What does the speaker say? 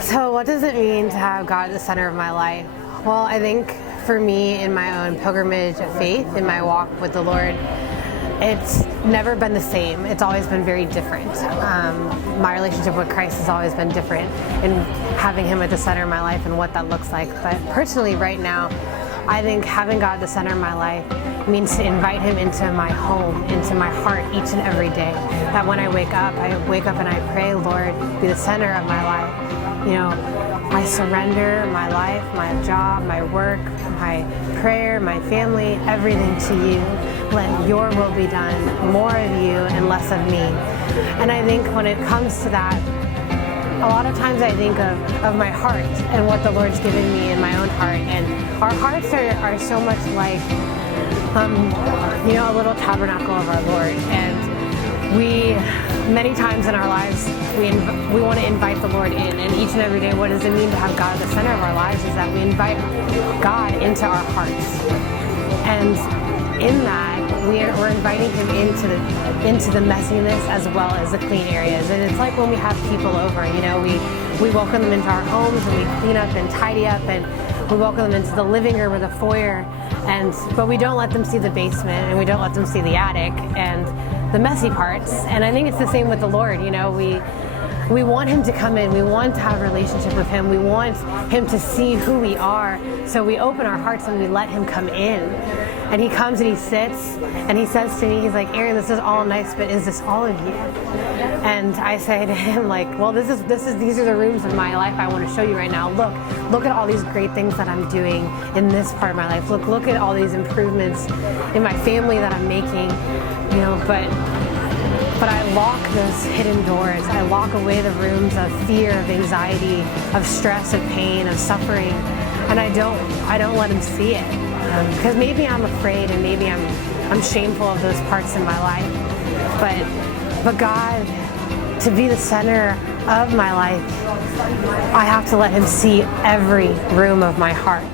So what does it mean to have God at the center of my life? Well, I think for me, in my own pilgrimage of faith, in my walk with the Lord, it's never been the same. It's always been very different. My relationship with Christ has always been different, and having Him at the center of my life and what that looks like. But personally, right now, I think having God at the center of my life means to invite Him into my home, into my heart each and every day. That when I wake up and I pray, Lord, be the center of my life. You know, I surrender my life, my job, my work, my prayer, my family, everything to you. Let your will be done, more of you and less of me. And I think when it comes to that, a lot of times I think of my heart and what the Lord's given me in my own heart. And our hearts are so much like, a little tabernacle of our Lord. And we, many times in our lives, we want to invite the Lord in. And each and every day, what does it mean to have God at the center of our lives is that we invite God into our hearts. And in that, we're inviting Him into the messiness as well as the clean areas. And it's like when we have people over, we welcome them into our homes and we clean up and tidy up, and we welcome them into the living room or the foyer, but we don't let them see the basement, and we don't let them see the attic and the messy parts. And I think it's the same with the Lord. We want Him to come in. We want to have a relationship with Him. We want Him to see who we are. So we open our hearts and we let Him come in. And He comes and He sits and He says to me, He's like, Erin, this is all nice, but is this all of you? And I say to Him, like, well, these are the rooms of my life I want to show you right now. Look at all these great things that I'm doing in this part of my life. Look at all these improvements in my family that I'm making, But I lock those hidden doors. I lock away the rooms of fear, of anxiety, of stress, of pain, of suffering, and I don't let Him see it. Because maybe I'm afraid and maybe I'm shameful of those parts in my life. But God, to be the center of my life, I have to let Him see every room of my heart.